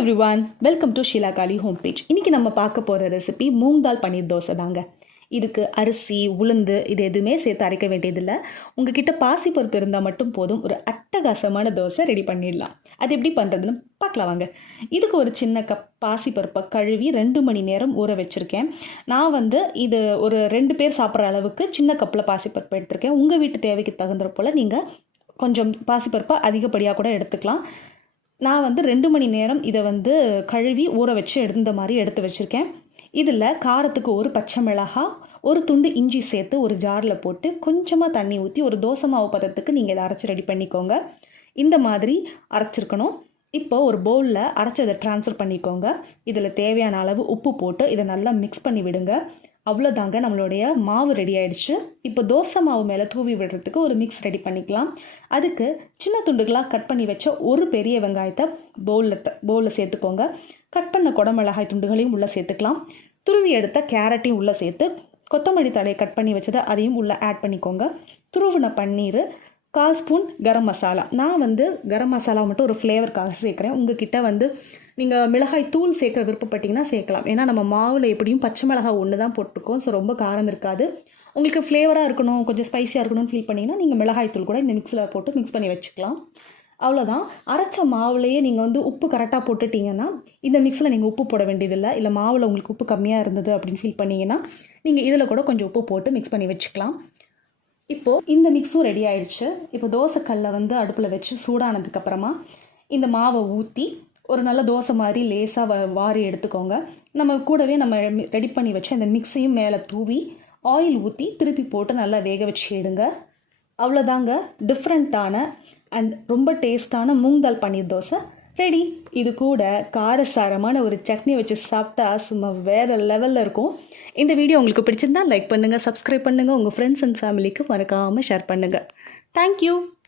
Everyone, welcome to Sheela Kali home page. இன்றைக்கி நம்ம பார்க்க போகிற ரெசிபி மூங் தால் பன்னீர் தோசை தாங்க. இதுக்கு அரிசி உளுந்து இது எதுவுமே சேர்த்து அரைக்க வேண்டியதில்லை. உங்ககிட்ட பாசிப்பருப்பு இருந்தால் மட்டும் போதும், ஒரு அட்டகாசமான தோசை ரெடி பண்ணிடலாம். அது எப்படி பண்ணுறதுன்னு பார்க்கலாம் வாங்க. இதுக்கு ஒரு சின்ன கப் பாசிப்பருப்பை கழுவி 2 மணி நேரம் ஊற வச்சுருக்கேன். நான் இது ஒரு 2 பேர் சாப்பிட்ற அளவுக்கு சின்ன கப்பில் பாசிப்பருப்பு எடுத்திருக்கேன். உங்கள் வீட்டு தேவைக்கு தகுந்த போல் நீங்கள் கொஞ்சம் பாசிப்பருப்பை அதிகப்படியாக கூட எடுத்துக்கலாம். நான் 2 மணி நேரம் இதை கழுவி ஊற வச்சு எடுத்த மாதிரி எடுத்து வச்சுருக்கேன். இதில் காரத்துக்கு ஒரு பச்சை மிளகாய், ஒரு துண்டு இஞ்சி சேர்த்து ஒரு ஜாரில் போட்டு கொஞ்சமாக தண்ணி ஊற்றி ஒரு தோசை மாவு பதத்துக்கு நீங்கள் இதை அரைச்சி ரெடி பண்ணிக்கோங்க. இந்த மாதிரி அரைச்சிருக்கணும். இப்போ ஒரு பவுலில் அரைச்சதை ட்ரான்ஸ்ஃபர் பண்ணிக்கோங்க. இதில் தேவையான அளவு உப்பு போட்டு இதை நல்லா மிக்ஸ் பண்ணி விடுங்க. அவ்வளோதாங்க, நம்மளுடைய மாவு ரெடி ஆகிடுச்சு. இப்போ தோசை மாவு மேலே தூவி விடுறதுக்கு ஒரு மிக்ஸ் ரெடி பண்ணிக்கலாம். அதுக்கு சின்ன துண்டுகளாக கட் பண்ணி வச்ச ஒரு பெரிய வெங்காயத்தை பவுலில் சேர்த்துக்கோங்க. கட் பண்ண குடமிளகாய் துண்டுகளையும் உள்ளே சேர்த்துக்கலாம். துருவி எடுத்த கேரட்டையும் உள்ளே சேர்த்து கொத்தமல்லி தழையை கட் பண்ணி வச்சதை அதையும் உள்ளே ஆட் பண்ணிக்கோங்க. துருவின பன்னீர், 1/4 ஸ்பூன் கரம் மசாலா. நான் கரம் மசாலா மட்டும் ஒரு ஃப்ளேவருக்காக சேர்க்குறேன். உங்ககிட்ட நீங்கள் மிளகாய் தூள் சேர்க்க விருப்பப்பட்டிங்கன்னா சேர்க்கலாம். ஏன்னா நம்ம மாவில் எப்படியும் பச்சை மிளகாய் ஒன்று தான் போட்டிருக்கோம். ஸோ ரொம்ப காரம் இருக்காது. உங்களுக்கு ஃப்ளேவராக இருக்கணும், கொஞ்சம் ஸ்பைஸியாக இருக்கணும்னு ஃபீல் பண்ணிங்கன்னா நீங்கள் மிளகாய் தூள் கூட இந்த மிக்ஸில் போட்டு மிக்ஸ் பண்ணி வச்சுக்கலாம். அவ்வளோதான். அரைச்ச மாவுலேயே நீங்கள் உப்பு கரெக்டாக போட்டுட்டிங்கன்னா இந்த மிக்ஸில் நீங்கள் உப்பு போட வேண்டியதில்லை. இல்லை மாவில் உங்களுக்கு உப்பு கம்மியாக இருந்தது அப்படின்னு ஃபீல் பண்ணிங்கன்னா நீங்கள் இதில் கூட கொஞ்சம் உப்பு போட்டு மிக்ஸ் பண்ணி வச்சுக்கலாம். இப்போது இந்த மிக்ஸும் ரெடி ஆயிடுச்சு. இப்போ தோசைக்கல்லை அடுப்பில் வச்சு சூடானதுக்கப்புறமா இந்த மாவை ஊற்றி ஒரு நல்ல தோசை மாதிரி லேசாக வாரி எடுத்துக்கோங்க. நம்ம கூடவே நம்ம ரெடி பண்ணி வச்சு அந்த மிக்ஸையும் மேலே தூவி ஆயில் ஊற்றி திருப்பி போட்டு நல்லா வேக வச்சு எடுங்க. அவ்வளோதாங்க, டிஃப்ரெண்ட்டான அண்ட் ரொம்ப டேஸ்டான மூங் தால் பன்னீர் தோசை ரெடி. இது கூட காரசாரமான ஒரு சட்னி வச்சு சாப்பிட்டா சும்மா வேறு லெவலில் இருக்கும். இந்த வீடியோ உங்களுக்கு பிடிச்சிருந்தா லைக் பண்ணுங்கள், சப்ஸ்கிரைப் பண்ணுங்கள், உங்கள் ஃப்ரெண்ட்ஸ் அண்ட் ஃபேமிலிக்கு மறக்காமல் ஷேர் பண்ணுங்கள். தேங்க்யூ.